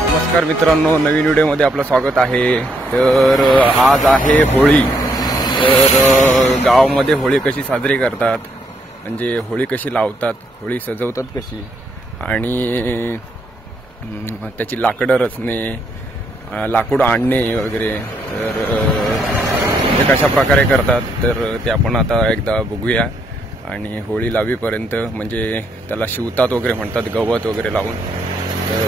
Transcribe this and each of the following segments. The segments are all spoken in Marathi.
नमस्कार मित्रांनो, नवीन व्हिडिओमध्ये आपलं स्वागत आहे। तर आज आहे होळी। तर गावामध्ये होळी कशी साजरी करतात, म्हणजे होळी कशी लावतात, होळी सजवतात कशी, आणि त्याची लाकडं रचणे, लाकूड आणणे वगैरे, तर ते कशा प्रकारे करतात तर ते आपण आता एकदा बघूया। आणि होळी लावीपर्यंत म्हणजे त्याला शिवतात वगैरे म्हणतात, गवत वगैरे लावून, तर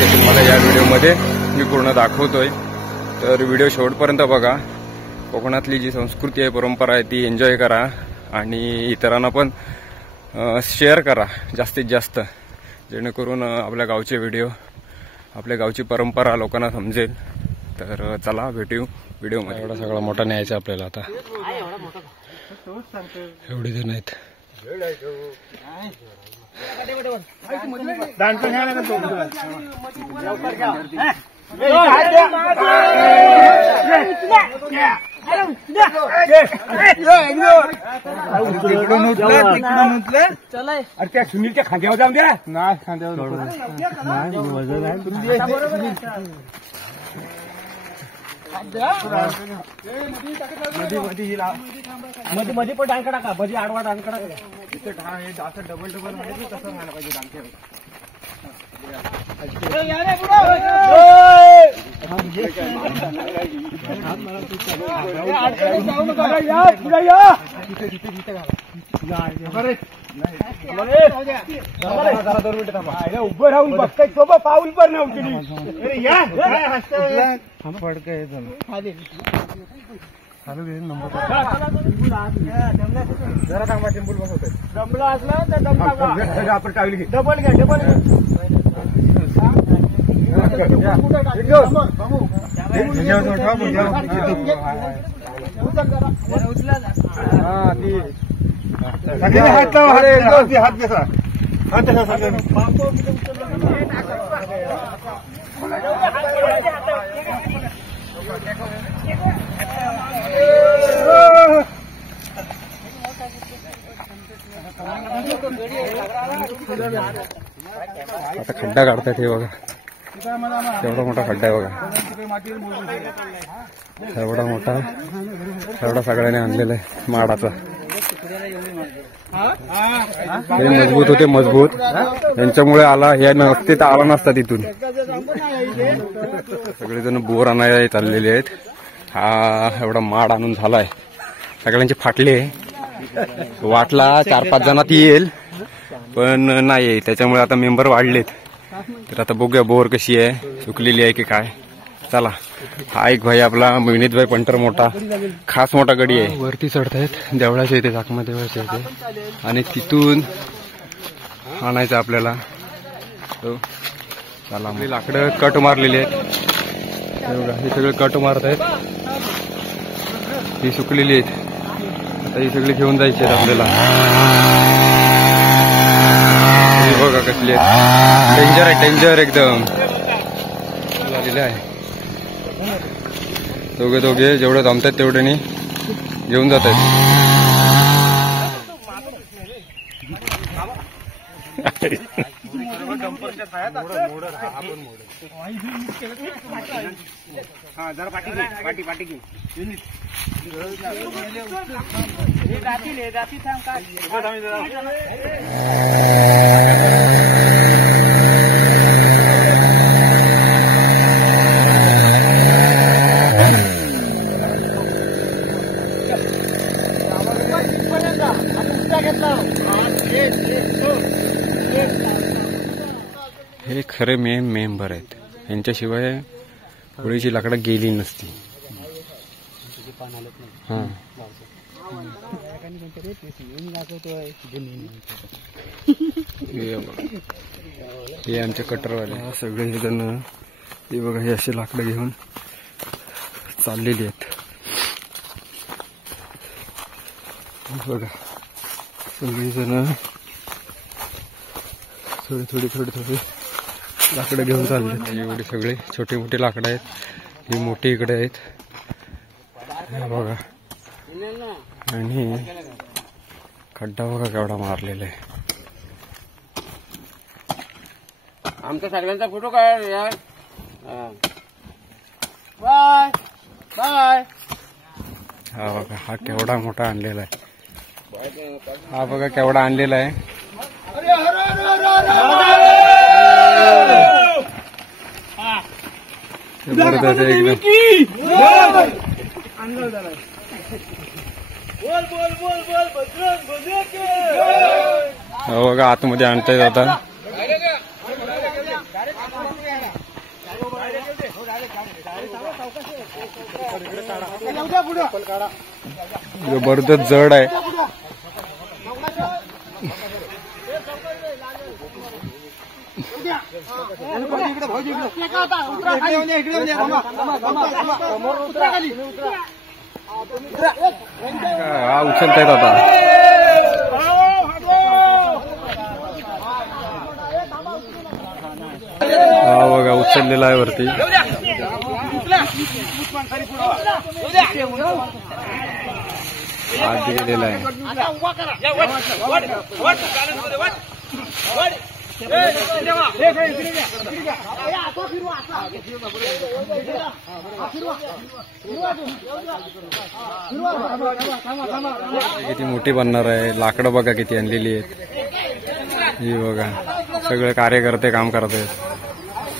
ते तुम्हाला या व्हिडिओमध्ये मी पूर्ण दाखवतोय। तर व्हिडिओ शेवटपर्यंत बघा। कोकणातली जी संस्कृती आहे, परंपरा आहे, ती एन्जॉय करा आणि इतरांना पण शेअर करा जास्तीत जास्त, जेणेकरून आपल्या गावचे व्हिडिओ, आपल्या गावची परंपरा लोकांना समजेल। तर चला भेटू व्हिडिओमध्ये। एवढा सगळा मोठा न्यायचा आपल्याला आता, एवढे जण आहेत। त्या सुनीलच्या खांद्यावर जाऊन द्या ना, खांद्यावर मध्ये मध्ये पण डांका टाका, मध्ये आडवा डांका टाका, तिथे असं डबल डबल म्हणजे तसं व्हायला पाहिजे डांक्यावर। उभं राहून बघताय सोबत पाऊल पण नव्हती। जरा थांबा, टेम्पल बसवतोय, डबला असला तर डबला आपण टाळली, डबल घ्या, डबल हात घ्या, आता खड्डा काढतात हे बघा, एवढा मोठा खड्डा आहे बघा, एवढा सगळ्याने आणलेला आहे माडाचा. हे मजबूत होते, मजबूत यांच्यामुळे आला, या नसते तर आला नसता तिथून. सगळेजण बोर आणायला चाललेले आहेत. हा एवढा माड आणून झालाय, सगळ्यांचे फाटले. वाटला 4-5 जणात येईल पण नाही, त्याच्यामुळे आता मेंबर वाढलेत. तर आता बघूया बोर कशी आहे, सुकलेली आहे की काय. चला, हा एक भाई आपला मोहिनीत भाई पंटर मोठा, खास मोठा गडी आहे. वरती चढतायत देवळाच्या इथे, चाकमा देवळाच्या इथे, आणि तिथून आणायचं आपल्याला. चला, मी लाकडं कट मारलेली आहेत, हे सगळे कट मारत आहेत. ही सुकलेली आहेत, आता ही सगळी घेऊन जायची आहेत आपल्याला. बघा कसली आहे, डेंजर आहे, डेंजर एकदम झालेलं आहे. दोघे जेवढे जमतात तेवढ्यानी घेऊन जात आहेत. हे खरे मेंबर आहेत, यांच्याशिवाय होळीची लाकडं गेली नसती. हा, हे आमचे कटरवाले सगळे जण, हे बघा, हे असे लाकडं घेऊन चाललेली आहेत. बघा, सगळी जण थोडी लाकडं घेऊन चालले. एवढी सगळे छोटी मोठी लाकडं आहेत, ही मोठी इकडे आहेत बघा. आणि खड्डा बघा केवढा मारलेला आहे. आमचा सगळ्यांचा फोटो काढ यार. Bye bye. हा बघा, हा केवढा मोठा आणलेला आहे. हा बघा केवढा आणलेला आहे. हो बघा, आतमध्ये आणतायत आता. जबरदस्त जड आहे. हा उचलतायत आता. हा बघा, उचललेला आहे वरती. आत गेलेला आहे. किती मोठी बनणार आहे. लाकडं बघा किती आणलेली आहेत. ही बघा, सगळे कार्यकर्ते काम करत आहेत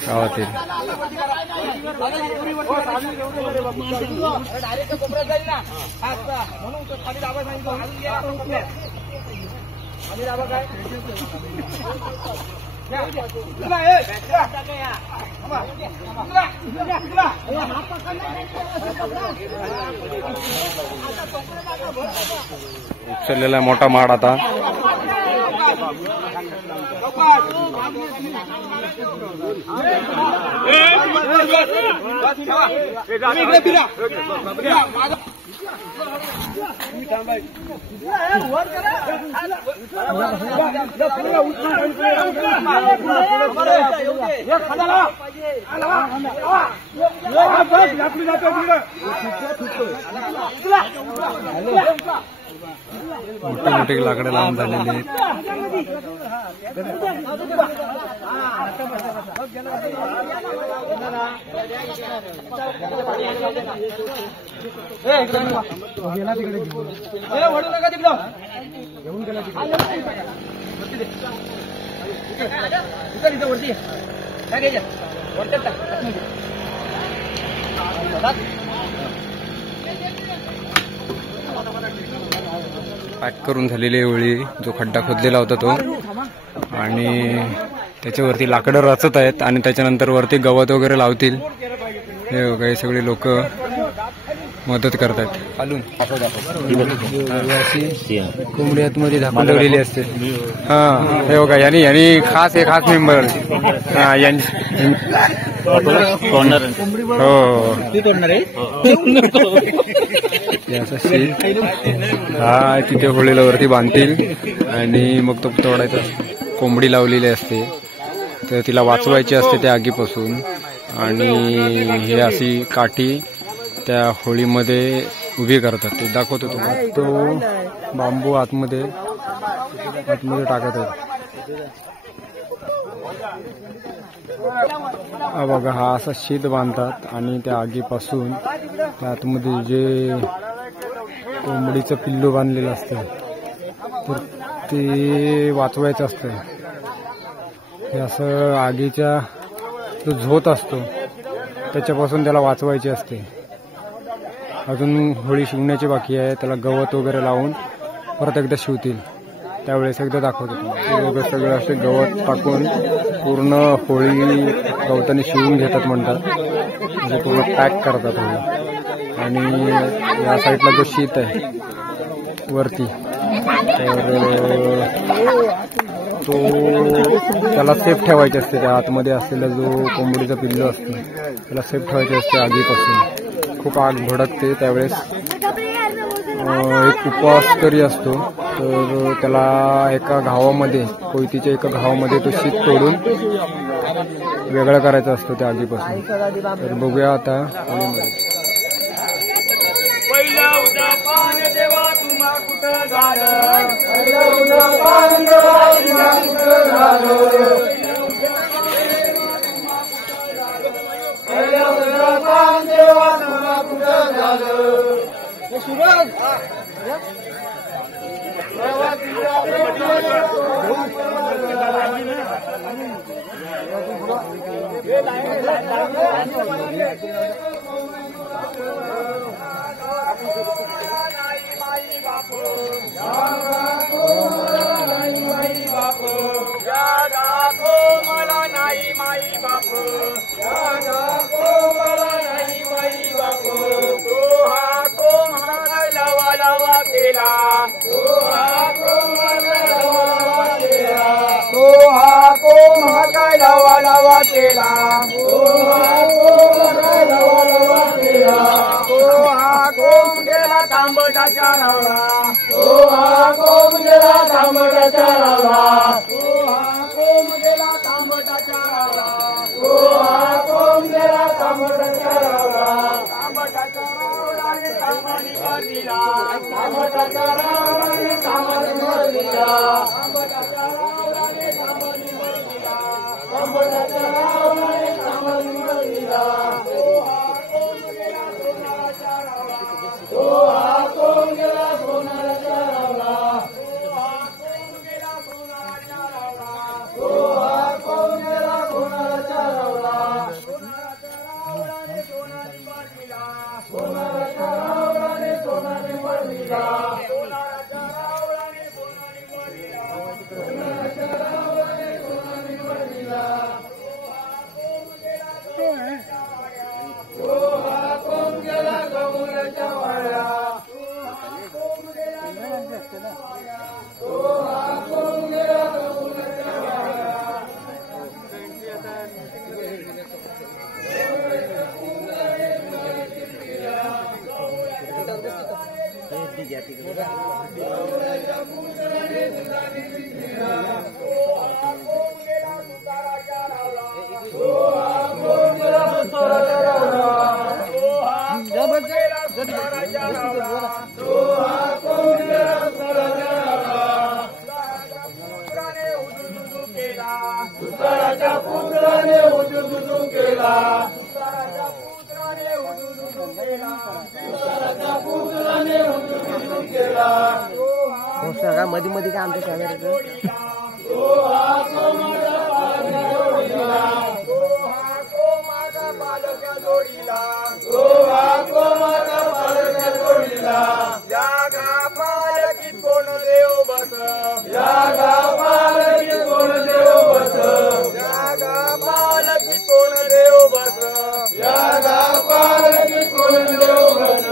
गावातील. उचललेला मोठा माड आता. मोठे मोठे लाकडं लावून झालेले आहेत. पॅक करून झालेली होळी, जो खड्डा खोदलेला होता तो, आणि त्याच्यावरती लाकडं रचत आहेत आणि त्याच्यानंतर वरती गवत वगैरे लावतील. हे बघा, हे सगळे लोक मदत करतात. खालून कोंबडी आतमध्ये झाकून ठेवलेली असते. हा, हे बघा, यांनी खास मेंबर. हा, हो, हा, तिथे होळीला वरती बांधतील आणि मग तो तोडायचा. कोंबडी लावलेली असते तर तिला वाचवायची असते त्या आगीपासून, आणि हे अशी काठी त्या होळीमध्ये उभी करतात. ते दाखवतो तुम्हाला. तो बांबू आतमध्ये टाकत आहे. बघा, हा असा शीत बांधतात आणि त्या आगीपासून त्या आतमध्ये जे कोंबडीचं पिल्लू बांधलेलं असतं तर ते वाचवायचं असतं. हे असं आगीच्या जो झोत असतो त्याच्यापासून त्याला वाचवायचे असते. अजून होळी शिवण्याची बाकी आहे. त्याला गवत वगैरे लावून परत एकदा शिवतील. त्यावेळेस एकदा दाखवतो तुम्हाला. सगळं असे गवत टाकून पूर्ण होळी गवताने शिवून घेतात म्हणतात. म्हणजे पूर्ण पॅक करतात होळी. आणि या साईडला जो शीत आहे वरती, तर तो त्याला सेफ ठेवायचे असते. त्या आतमध्ये असलेला जो कोंबडीचा पिल्लू असतो त्याला सेफ ठेवायचे असते आगीपासून. खूप आग भडकते त्यावेळेस. एक उपवास तरी असतो, तर त्याला एका घावामध्ये, कोयतीच्या एका घावामध्ये तो शीत तोडून वेगळं करायचं असतं त्या आगीपासून. तर बघूया आता. मध्ये मध्ये काय आमच्या कॅमेऱ्याचं कोण देव बस कोण देव बस कोण देव बस कोण देव बस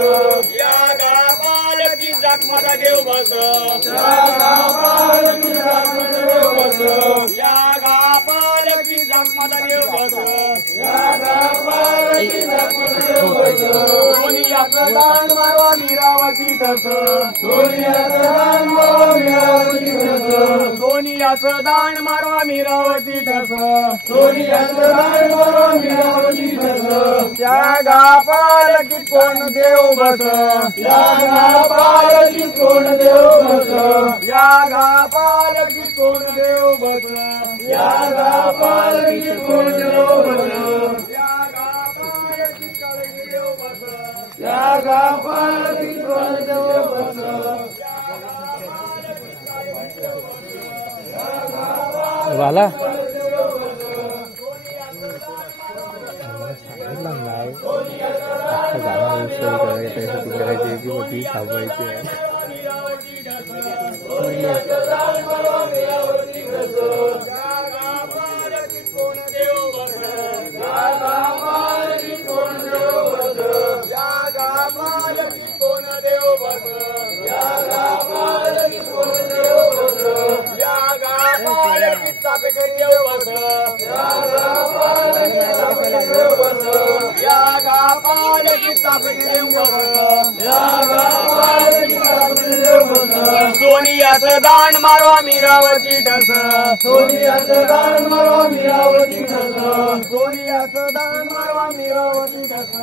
या गावालकी जाकमाता देव बस या गावालकी जाकमाता देव बस सोनियाचं दान मारवा मीरावती तस सोनियाचं दान मारवा मीरावती तस त्या गापालकी कोण देव बस कोण देव बस या गापालकी कोण देव बस या गापालकी कोण देव बस या गापालकी काळजी देव बस या गापालकी कोण देव बस वाला करायची की होती थांबायची आहे सोनियाचं दान मारवा मीरावती ठस सोनियाचं दान मारवा मीरावती ठस सोनियाचं दान मारवा मीरावती ठस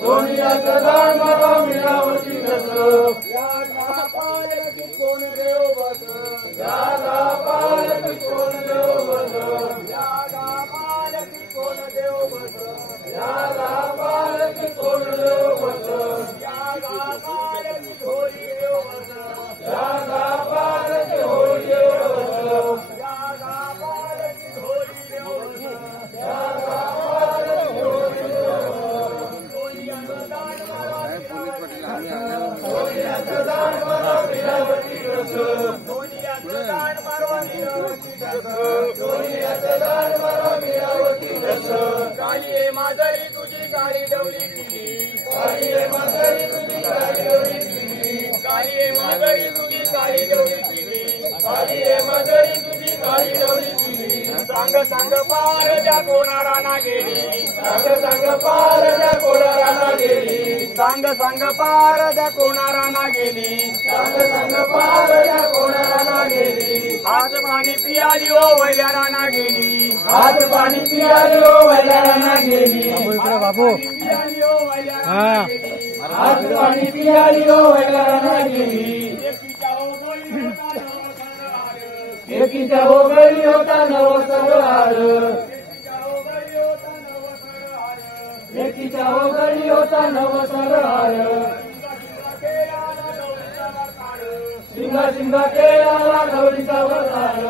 सोनियाचं दान मारवा मीरावती ठस या गापालकी कोण देव बस या गापालकी कोण देव बस या गापालकी कोण देव बस या गापालकी कोण देव बस या गापालकी होळी देव बस या गापालकी होळी देव बस या गापालकी होळी देव बस या गापालकी होळी देव बस सोनियाचं दान मारवा सोनियाचं दान मारवा मीरावती ठस सोनियाचं दान मारवा मीरावती ठस सोनियाचं दान मारवा मीरावती ठस काळी माधरी तुझी काळी डवली दिली काळी माधरी तुझी काळी डवली दिली काळी माधरी तुझी काळी डवली दिली काळी माधरी तुझी काळी डवली दिली सांग सांग पार त्या कोणाला ना गेली सांग सांग पार त्या कोणाला ना गेली सांग सांग पार त्या कोणाला ना गेली सांग सांग पार त्या कोणाला ना गेली आज पाणी पियाली ओ वैल्याला ना गेली आज पाणी पियाली ओ वैल्याला ना गेली बाबू पियाली ओ वैल्याला आज पाणी पियाली ओ वैल्याला ना गेली एकीच्या ओगळी होता नवसरहार एकीच्या ओगळी होता नवसरहार शिंगा शिंगा केला गौरीचा वरहार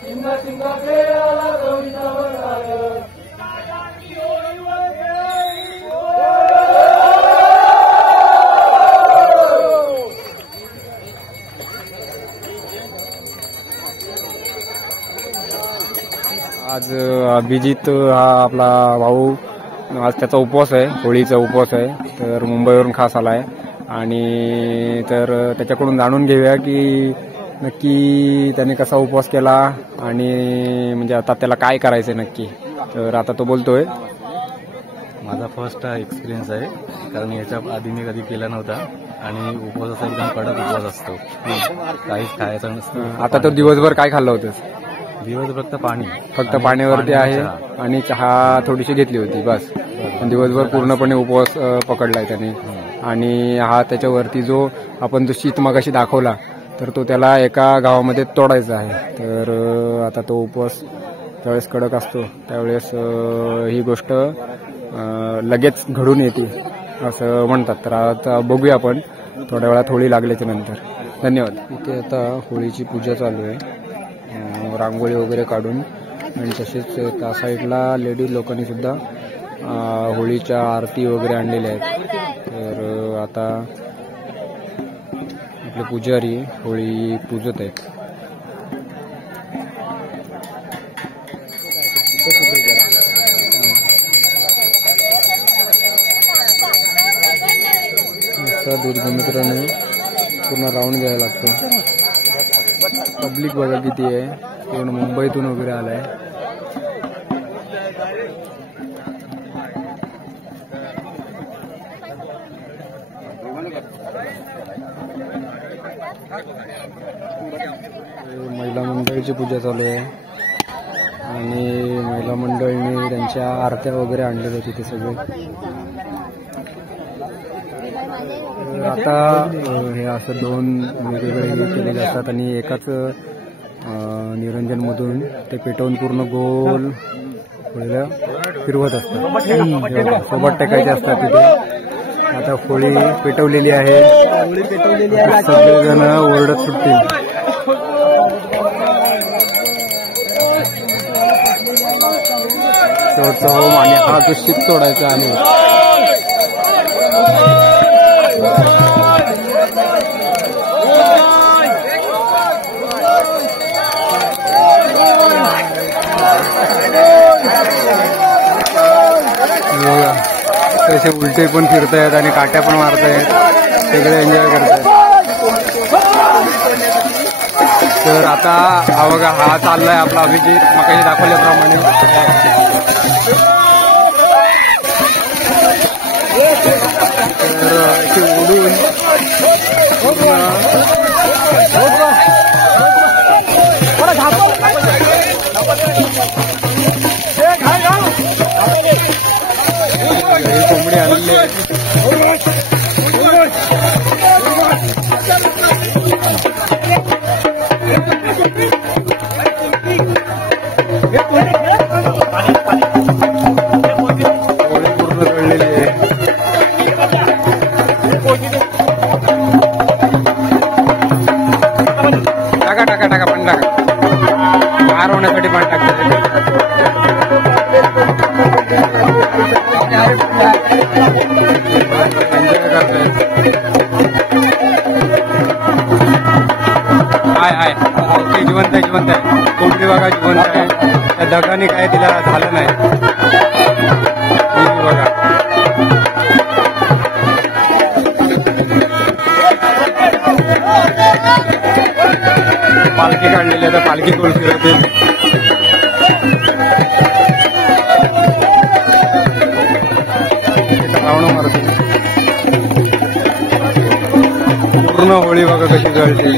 शिंगा शिंगा केला गौरीचा वरहार आज अभिजित हा आपला भाऊ आज त्याचा उपवास आहे, होळीचा उपवास आहे. तर मुंबईवरून खास आला आहे आणि तर त्याच्याकडून जाणून घेऊया की नक्की त्याने कसा उपवास केला आणि म्हणजे आता त्याला काय करायचं नक्की. तर आता तो बोलतोय. माझा फर्स्ट एक्सपिरियन्स आहे, कारण याच्या आधी मी कधी केला नव्हता आणि उपवासाचा एकदम कडक उपवास असतो, काहीच खायचं नसतं. आता तर दिवसभर काय खाल्लं होतंस? दिवस फक्त पाणी, फक्त पाण्यावरती आहे आणि चहा थोडीशी घेतली होती बस. दिवसभर पूर्णपणे उपवास पकडलाय त्याने. आणि हा त्याच्यावरती जो आपण जो शीत मगाशी दाखवला तर तो त्याला एका गावामध्ये तोडायचा आहे. तर आता तो उपवास त्यावेळेस कडक असतो, त्यावेळेस ही गोष्ट लगेच घडून येते असं म्हणतात. तर आता बघूया आपण थोड्या वेळात होळी लागल्याच्या नंतर. धन्यवाद. इथे आता होळीची पूजा चालू आहे, रांगोळी वगैरे काढून, आणि तसेच त्या साईडला लेडीज लोकांनी सुद्धा होळीच्या आरती वगैरे आणलेल्या आहेत. तर आता आपले पुजारी होळी पूजत आहेत. दुर्गमित्राने पूर्ण राऊंड घ्यायला लागतो. पब्लिक बघा किती आहे, पूर्ण मुंबईतून वगैरे आलाय. महिला मंडळीची पूजा चालू आहे आणि महिला मंडळीने त्यांच्या आरत्या वगैरे आणलेल्या तिथे सगळे. आता हे असं दोन वेगवेगळे हे केले जातात आणि एकाच निरंजनमधून ते पेटवून पूर्ण गोल होळीला फिरवत असतात. सोबत टेकायचे असतात तिथे. आता होळी पेटवलेली आहे, सगळेजण ओरडत सुटतील. शेवटचा होम आणि हा जो शीत तोडायचा आहे. तसे उलटे पण फिरतायत आणि काट्या पण मारतायत, सगळे एन्जॉय करतायत. तर आता हा बघा, हा चाललाय आपला अभिजित मगाशी दाखवल्याप्रमाणे. तर ते उडून कोंबडी आणले. पूर्ण कळलेली आहे. टाका टाका टाका पण टाका, मार होण्यासाठी पण टाकतात. आहे जिवंत आहे, जिवंत आहे. कोंबडी बघा जिवंत आहे. त्या दगाने काय तिला झालं नाही. बघा पालखी काढलेली आहे, तर पालखी कोण फिरवते. रावण मारते. पूर्ण होळी बघा कशी जळते.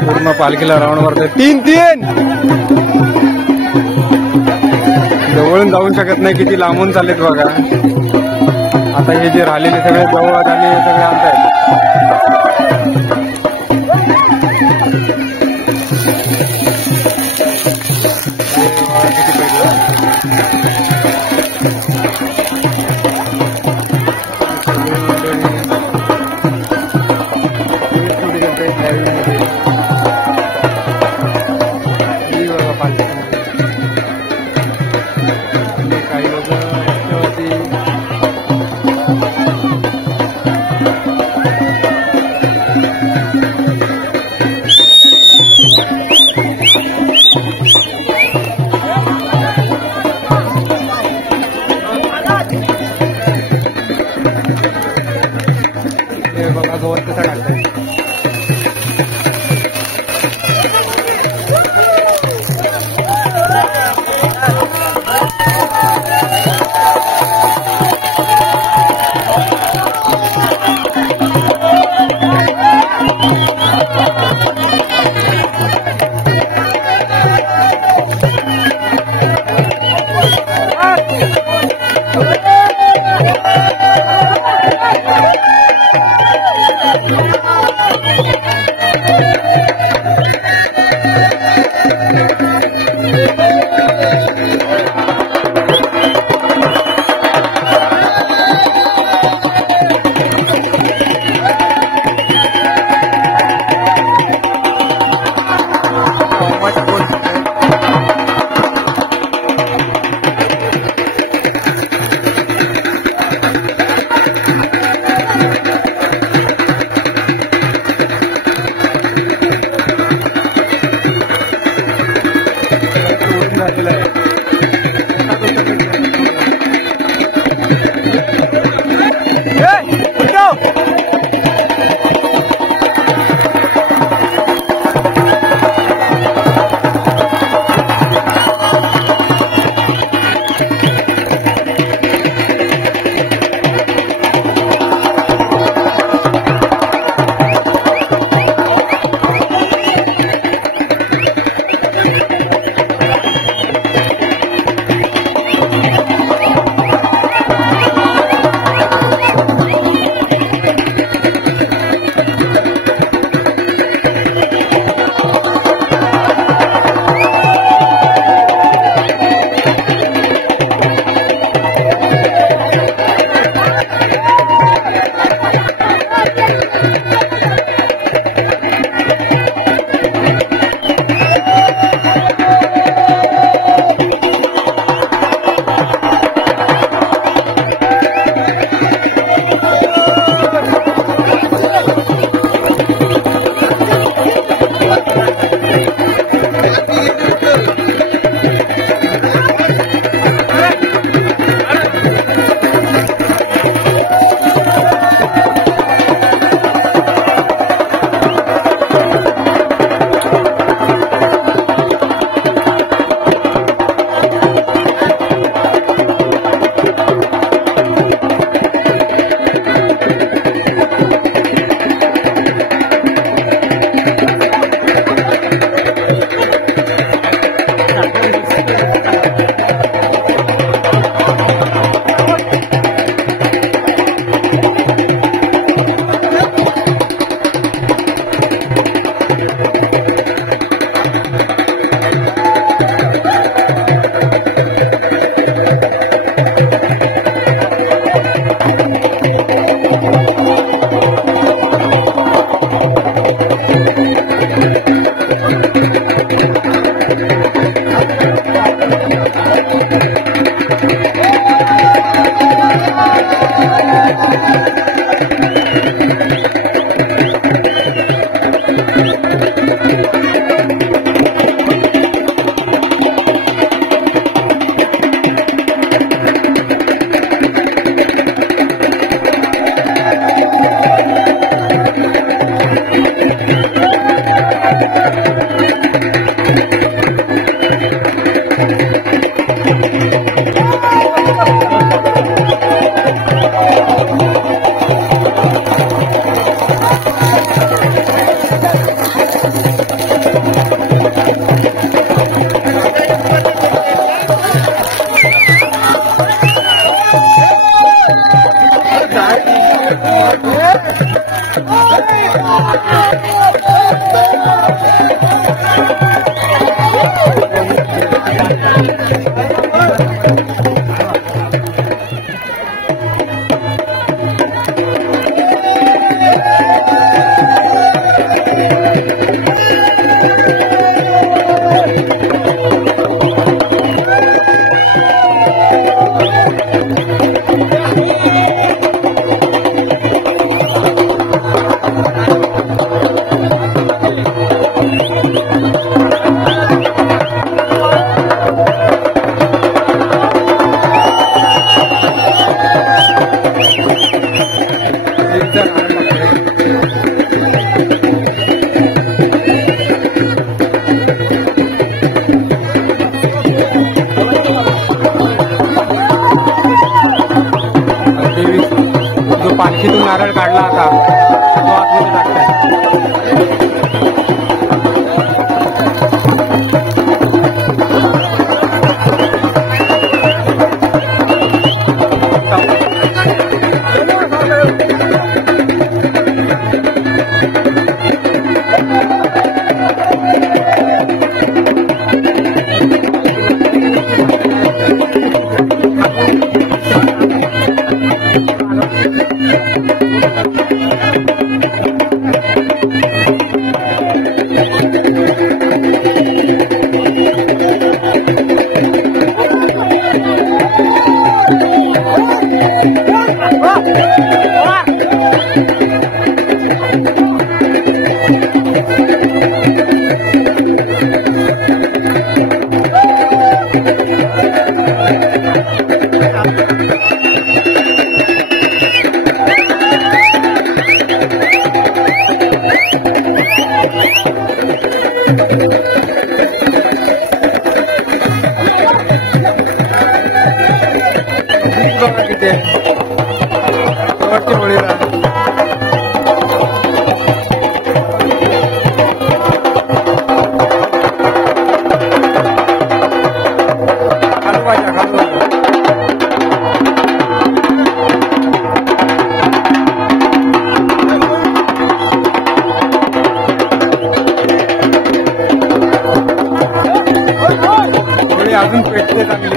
पूर्ण पालखीला रावण मारते. 3-3 जवळून जाऊ शकत नाही, किती लांबून चाललेत बघा. आता हे जे राहिलेले सगळे जवळ आणि सगळे आणतायत. काही लोक रस्त्यावरती गवत कसं टाकतं. पालखीतून नारळ काढला आता तो आतमध्ये टाकलाय. अजून पेटते चांगली.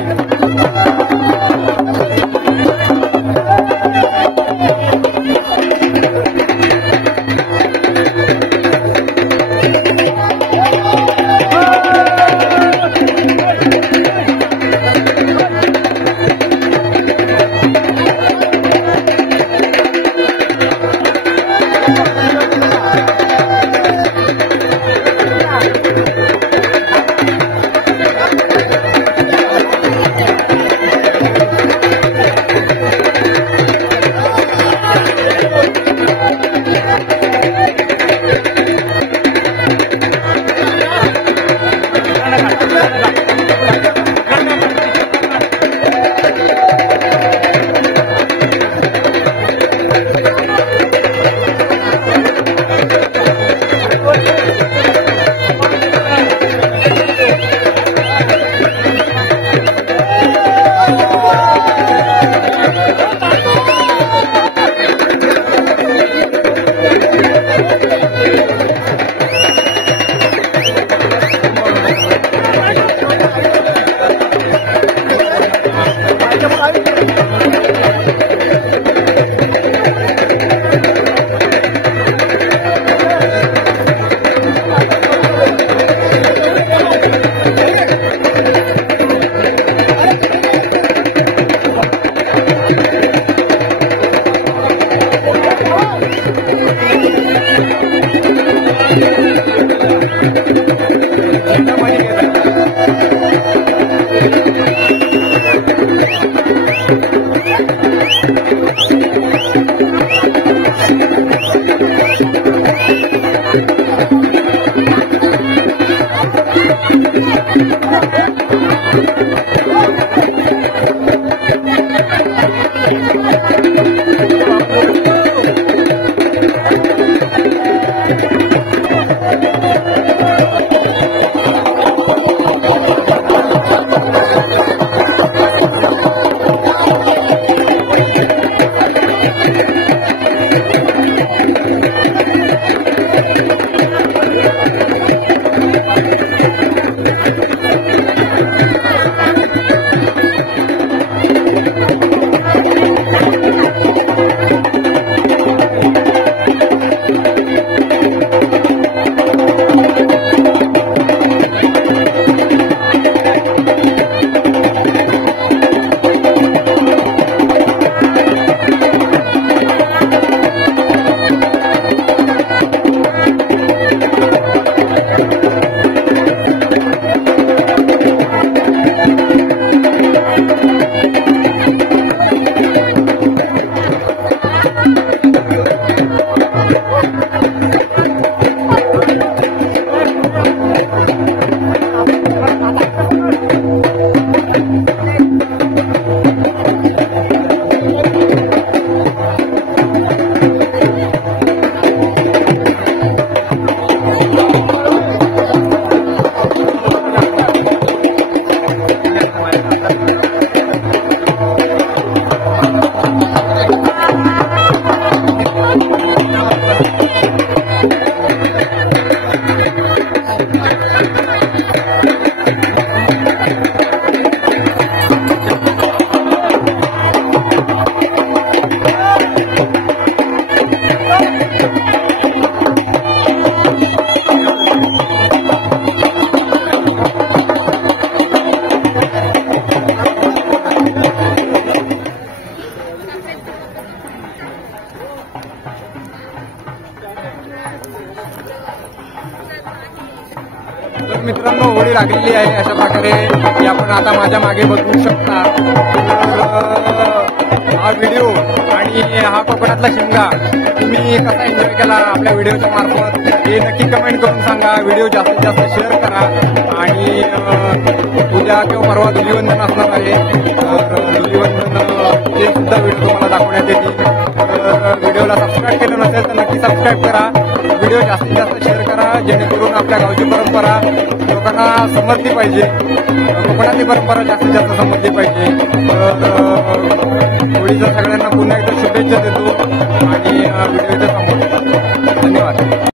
तर मित्रांनो होळी लागलेली आहे अशा प्रकारे की आपण आता माझ्या मागे बघू शकता. तर हा व्हिडिओ आणि हा कोकणातला शिमगा तुम्ही कसा एन्जॉय केला आपल्या व्हिडिओच्या मार्फत हे नक्की कमेंट करून सांगा. व्हिडिओ जास्तीत जास्त शेअर करा आणि उद्या किंवा परवा धुलीवंदन असणार आहे. तर धुलीवंदन ते सुद्धा व्हिडिओ तुम्हाला दाखवण्यात येतील. तर व्हिडिओला सबस्क्राईब केलं नसेल तर नक्की सबस्क्राईब करा. व्हिडिओ जास्तीत जास्त शेअर करा जेणेकरून आपल्या गावची परंपरा लोकांना समजली पाहिजे. कोकणातली परंपरा जास्तीत जास्त समजली पाहिजे. तर होळीच्या सगळ्यांना पुन्हा एकदा शुभेच्छा देतो आणि व्हिडिओच्या समोर धन्यवाद.